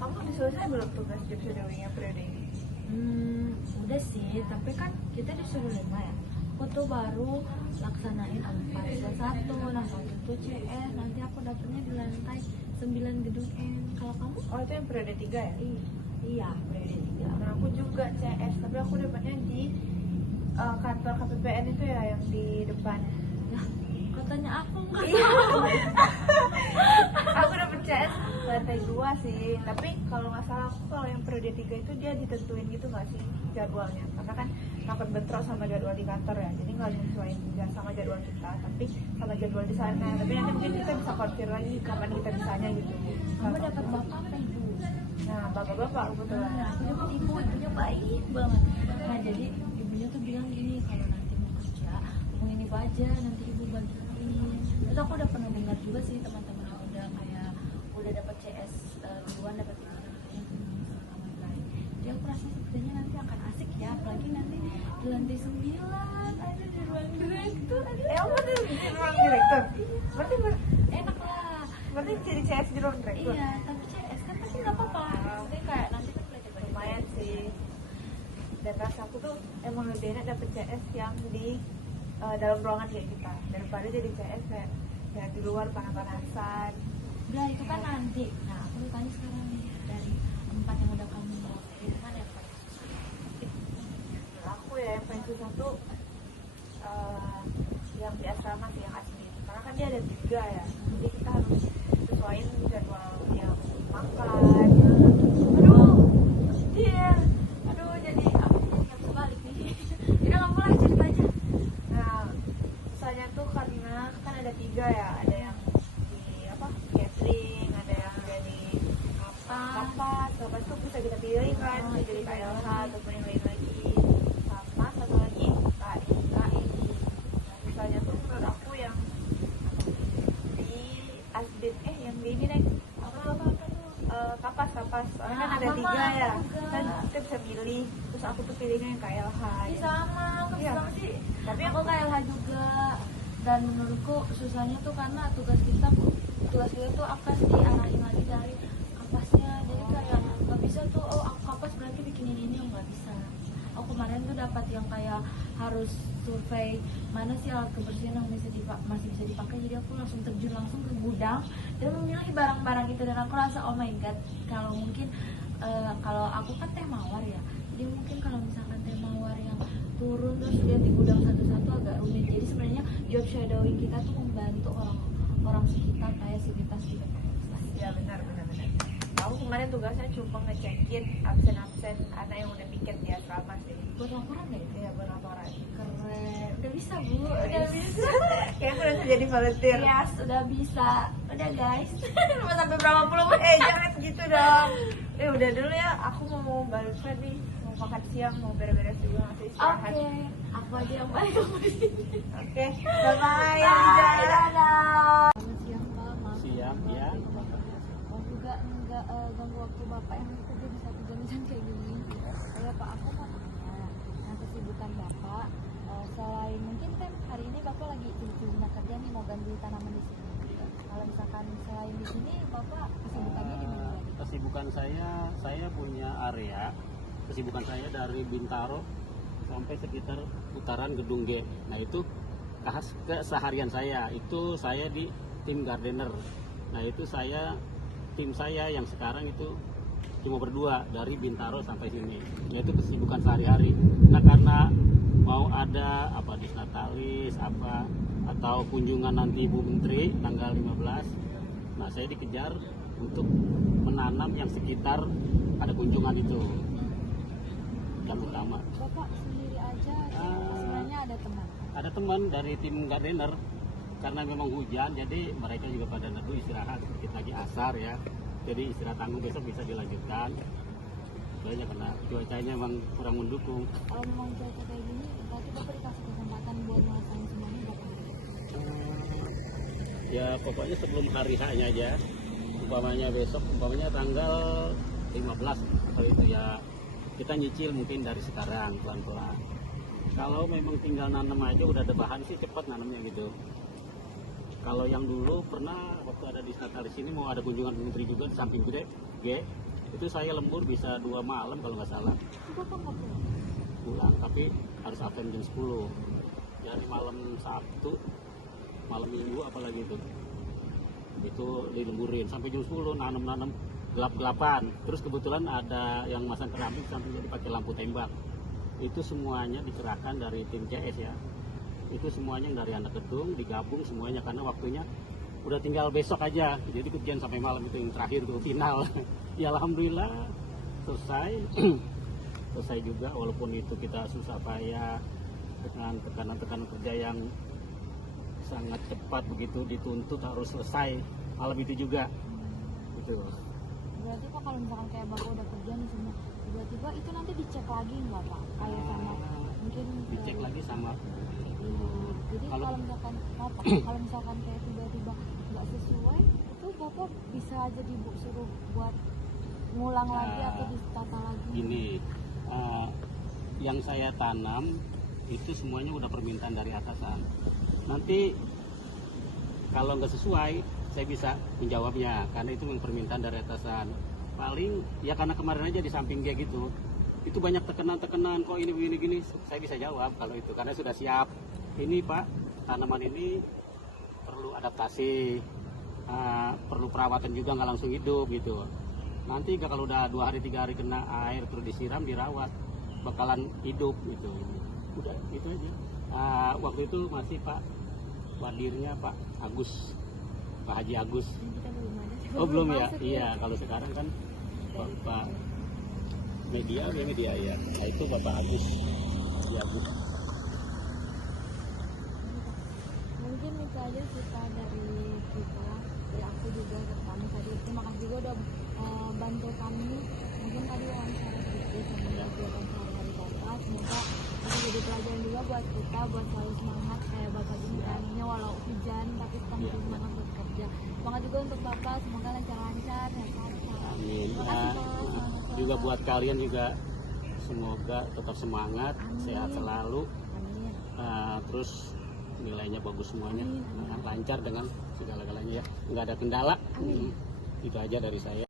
Kamu udah selesai belum tugas job shadowing-nya periode ini? Udah sih, tapi kan kita disuruh 5 ya. Aku tuh baru laksanain 4 dan 1. Nah waktu itu CS, nanti aku dapetnya di lantai 9 gedung N. Kalau kamu? Oh itu yang periode 3 ya? Iya, periode 3. Nah aku juga CS, tapi aku dapatnya di kantor KPPN itu ya, yang di depan. Nah, katanya aku enggak. Iya. Aku dapet CS lantai 2 sih, tapi kalau nggak salah aku kalau yang periode 3 itu dia ditentuin gitu nggak sih jadwalnya, karena kan takut bentrok sama jadwal di kantor ya, jadi nggak nyesuaiin juga sama jadwal kita, tapi sama jadwal di sana. Tapi nanti mungkin kita bisa konfir lagi kapan kita bisanya gitu. Kamu dapat bapak apa ibu? Nah bapak-bapak kebetulan. Nah, aku dapat ibu, ibunya baik banget. Nah jadi ibunya tuh bilang gini, kalau nanti mau kerja mau ini aja, nanti ibu bagiin. Terus aku udah pernah dengar juga sih teman-teman yang udah dapat CS duluan, dapat jadi aku rasa sepertinya nanti akan asik ya, apalagi nanti di lantai 9 ada di ruang direktur. Apa tuh di ruang direktur? Berarti Enak lah. berarti jadi CS di ruang direktur? Iya, tapi CS kan pasti nggak apa-apa. Jadi kayak nanti kan belajar Lumayan sih. Dan rasa aku tuh emang lebih enak dapet CS yang di dalam ruangan kayak kita, daripada jadi CS kayak ya di luar panas-panasan. Udah itu kan nanti. Nah aku mau tanya sekarang nih, dari 4 yang udah kamu bawa, itu mana yang paling susah? Aku ya yang paling susah tuh yang di asrama sih, yang admin, karena kan dia ada 3 ya, jadi kita harus sesuaiin jadwal yang makan. Aduh, jadi aku nggak bisa balik nih. Udah nggak mulai cerita aja. Nah susahnya tuh karena kan ada 3 ya, ada yang di apa catering, ada yang jadi kapas tuh bisa kita pilih kan, bisa jadi KLH ataupun yang lain lagi, sama satu lagi KI. Misalnya tuh menurut aku yang di asbin yang di ini deh, apa tuh kapas soalnya kan ada 3 ya, kan kita bisa pilih, terus aku tuh pilihnya yang KLH ya. Sama, aku Iya. sama sih. Tapi Aku kayak LH juga. Dan menurutku susahnya tuh karena tugas kita tuh apa sih, arahin lagi dari kapasnya. Jadi kayak nggak bisa tuh, oh aku kapas berarti bikinin ini, nggak bisa. Aku kemarin tuh dapat yang kayak harus survei mana sih alat kebersihan yang masih bisa dipakai. Jadi aku langsung terjun langsung ke gudang dan memilih barang-barang itu, dan aku rasa oh my god, kalau mungkin kalau aku kan teh mawar ya, jadi mungkin kalau misalkan teh mawar yang turun terus lihat di gudang satu-satu agak rumit. Jadi sebenarnya job shadowing kita tuh membantu orang sekitar kayak civitas juga. Ya benar. Aku kemarin tugasnya cuma ngecekin absen anak yang udah piket di asrama sih. Buat laporan nggak itu? Iya buat laporan. Keren, udah bisa bu, udah bisa. Kayak aku udah jadi volunteer. Yes, udah bisa. Udah guys. Mau sampai berapa puluh menit? Jangan gitu dong. Udah dulu ya, aku mau balik nih, mau makan siang, mau beres-beres juga, masih istirahat. Oke, aku aja yang balik di sini. Oke, bye-bye. Dadah. Selamat siang Pak, maaf. Siap ya. Mau juga nggak ganggu waktu Bapak yang kerja di satu jam kayak gini. Ya Pak, aku mau tanya, nah kesibukan Bapak selain mungkin kan hari ini Bapak lagi cuma kerja nih, mau ganti tanaman di sini. Kalau misalkan selain di sini Bapak kesibukannya di mana lagi? Kesibukan saya punya area. Kesibukan saya dari Bintaro sampai sekitar putaran Gedung G. Nah itu keseharian saya. Itu saya di tim gardener. Nah itu tim saya yang sekarang itu cuma berdua dari Bintaro sampai sini. Yaitu kesibukan sehari-hari. Nah karena mau ada apa disnatalis apa atau kunjungan nanti Ibu Menteri tanggal 15. Nah saya dikejar untuk menanam yang sekitar ada kunjungan itu. Yang utama. Bapak sendiri aja, sebenarnya ada teman? Ada teman dari tim gardener. Karena memang hujan, jadi mereka juga pada neduh istirahat sedikit lagi asar ya. Jadi istirahat tangguh besok bisa dilanjutkan. Soalnya karena cuacanya memang kurang mendukung. Kalau memang cuaca kayak gini, berarti Bapak dikasih kesempatan buat melaksanakan semuanya Bapak? Ya pokoknya sebelum hari H-nya aja. Umpamanya besok, umpamanya tanggal 15 atau itu ya kita nyicil mungkin dari sekarang pelan-pelan. Kalau memang tinggal nanam aja udah ada bahan sih cepat nanamnya gitu. Kalau yang dulu pernah waktu ada di Natalis ini mau ada kunjungan menteri juga di samping gede G, Itu saya lembur bisa 2 malam kalau nggak salah Itu kan nggak pulang. pulang, tapi harus absen jam 10 dari malam Sabtu, malam Minggu apalagi itu dilemburin sampai jam 10, nanam gelap-gelapan. Terus kebetulan ada yang masang keramik sampingnya dipakai lampu tembak. Itu semuanya dicerahkan dari tim CS ya. Itu semuanya yang dari anak gedung digabung semuanya karena waktunya udah tinggal besok aja. Jadi kerjaan sampai malam itu yang terakhir tuh final. Ya alhamdulillah selesai. Selesai juga walaupun itu kita susah payah dengan tekanan-tekanan kerja yang sangat cepat begitu dituntut harus selesai malam itu juga. Gitu. Berarti Pak kalau misalkan kayak Bapak udah kerja nih semua, tiba-tiba itu nanti dicek lagi nggak Pak? Kayak sama mungkin Dicek lagi sama jadi Kalau- kalau misalkan Bapak, kalau misalkan kayak tiba-tiba nggak sesuai, itu Bapak bisa aja suruh buat ngulang lagi atau ditata lagi. gini, yang saya tanam itu semuanya udah permintaan dari atasan. Nanti kalau nggak sesuai saya bisa menjawabnya karena itu memang permintaan dari atasan. Paling ya karena kemarin aja di samping dia gitu, itu banyak tekanan kok ini begini gini, saya bisa jawab kalau itu karena sudah siap. Ini Pak, tanaman ini perlu adaptasi, perlu perawatan juga, nggak langsung hidup gitu. Nanti kalau udah 2 hari 3 hari kena air terus disiram dirawat bakalan hidup gitu. Udah itu aja. Waktu itu masih Pak Wadirnya Pak Agus, Pak Haji Agus. Kita belum ada. Oh belum ya? Masuk Iya, kalau sekarang kan Bapak media ya. Nah itu Bapak Agus, Haji Agus. Mungkin itu aja kita dari kita, dari aku juga ke kami tadi. Terima kasih juga udah bantu kami. Mungkin tadi wawancara sedikit sama kegiatan sehari-hari Bapak. Semoga itu jadi pelajaran juga buat kita, buat selalu semangat kayak Bapak gini taninya walau hujan tapi tetap Iya. semangat buat kerja. Semangat juga untuk Bapak, semoga lancar-lancar ya Pak. Amin. Terima kasih Pak. Selamat Juga sore. buat kalian juga semoga tetap semangat, Amin. sehat selalu, Amin. terus nilainya bagus semuanya, Amin. lancar dengan segala-galanya ya, nggak ada kendala. Amin. Itu aja dari saya.